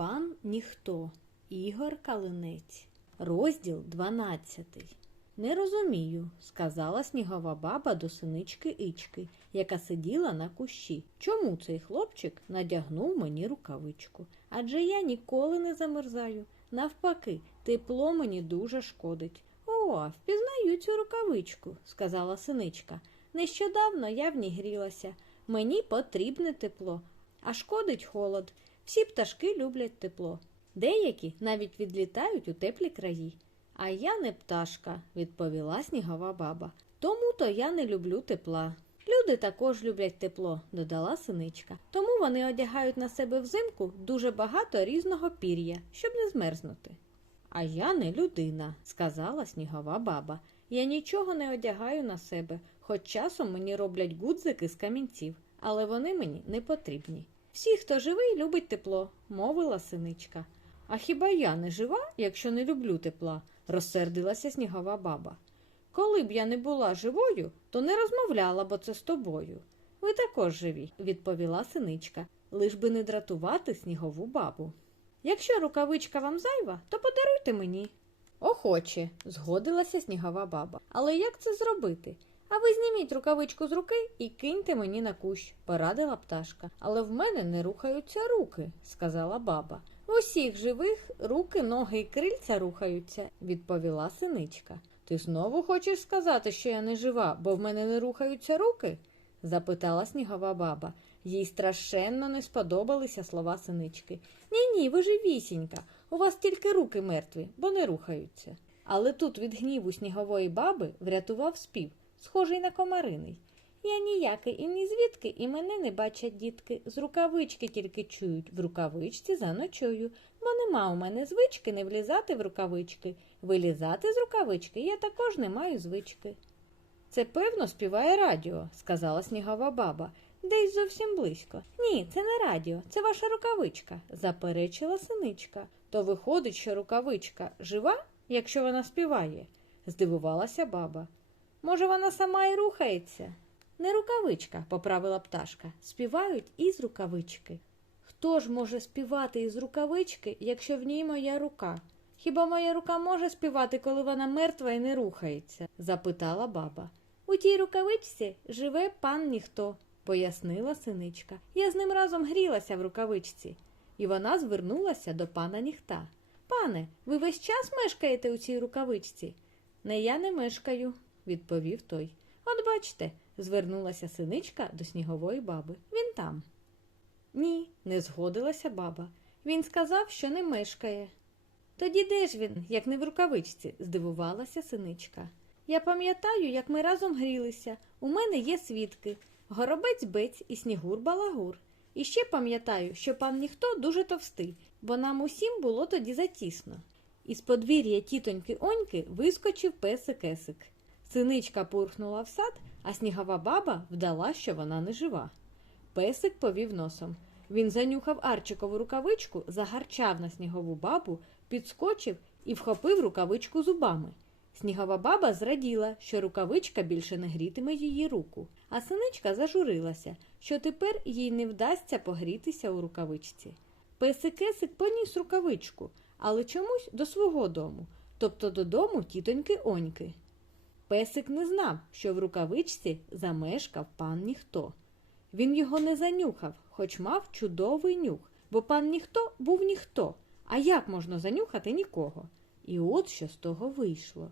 Пан ніхто. Ігор Калинець. Розділ 12. Не розумію, сказала снігова баба до синички Ічки, яка сиділа на кущі. Чому цей хлопчик надягнув мені рукавичку? Адже я ніколи не замерзаю. Навпаки, тепло мені дуже шкодить. О, впізнаю цю рукавичку, сказала синичка. Нещодавно я в ній грілася. Мені потрібне тепло, а шкодить холод. Всі пташки люблять тепло. Деякі навіть відлітають у теплі краї. А я не пташка, відповіла снігова баба. Тому то я не люблю тепла. Люди також люблять тепло, додала синичка. Тому вони одягають на себе взимку дуже багато різного пір'я, щоб не змерзнути. А я не людина, сказала снігова баба. Я нічого не одягаю на себе, хоч часом мені роблять гудзики з камінців, але вони мені не потрібні. Всі, хто живий, любить тепло, мовила синичка. А хіба я не жива, якщо не люблю тепла? розсердилася снігова баба. Коли б я не була живою, то не розмовляла б оце з тобою. Ви також живі, відповіла синичка, лиш би не дратувати снігову бабу. Якщо рукавичка вам зайва, то подаруйте мені. Охоче, згодилася снігова баба. Але як це зробити? А ви зніміть рукавичку з руки і киньте мені на кущ, порадила пташка. Але в мене не рухаються руки, сказала баба. В усіх живих руки, ноги і крильця рухаються, відповіла синичка. Ти знову хочеш сказати, що я не жива, бо в мене не рухаються руки? запитала снігова баба. Їй страшенно не сподобалися слова синички. Ні, ні, ви живісінька. У вас тільки руки мертві, бо не рухаються. Але тут від гніву снігової баби врятував спів, схожий на комариний. Я ніякий і ні звідки, і мене не бачать дітки. З рукавички тільки чують, в рукавичці заночую, бо нема у мене звички не влізати в рукавички. Вилізати з рукавички я також не маю звички. Це певно співає радіо, сказала снігова баба. Десь зовсім близько. Ні, це не радіо, це ваша рукавичка, заперечила синичка. То виходить, що рукавичка жива, якщо вона співає, здивувалася баба. Може, вона сама і рухається? Не рукавичка, поправила пташка. Співають із рукавички. Хто ж може співати із рукавички, якщо в ній моя рука? Хіба моя рука може співати, коли вона мертва і не рухається? запитала баба. У тій рукавичці живе пан ніхто, пояснила синичка. Я з ним разом грілася в рукавичці. І вона звернулася до пана ніхта. Пане, ви весь час мешкаєте у цій рукавичці? Не я не мешкаю, відповів той. От бачте, звернулася синичка до снігової баби. Він там. Ні, не згодилася баба. Він сказав, що не мешкає. Тоді де ж він, як не в рукавичці? здивувалася синичка. Я пам'ятаю, як ми разом грілися. У мене є свідки горобець бець і снігур балагур. І ще пам'ятаю, що пан ніхто дуже товстий, бо нам усім було тоді затісно. Із подвір'я тітоньки Оньки вискочив песик Есик. Синичка пурхнула в сад, а снігова баба вдала, що вона не жива. Песик повів носом. Він занюхав Арчикову рукавичку, загарчав на снігову бабу, підскочив і вхопив рукавичку зубами. Снігова баба зраділа, що рукавичка більше не грітиме її руку, а синичка зажурилася, що тепер їй не вдасться погрітися у рукавичці. Песик-кесик поніс рукавичку, але чомусь до свого дому, тобто додому тітоньки Оньки. Песик не знав, що в рукавичці замешкав пан ніхто. Він його не занюхав, хоч мав чудовий нюх, бо пан ніхто був ніхто. А як можна занюхати нікого? І от що з того вийшло.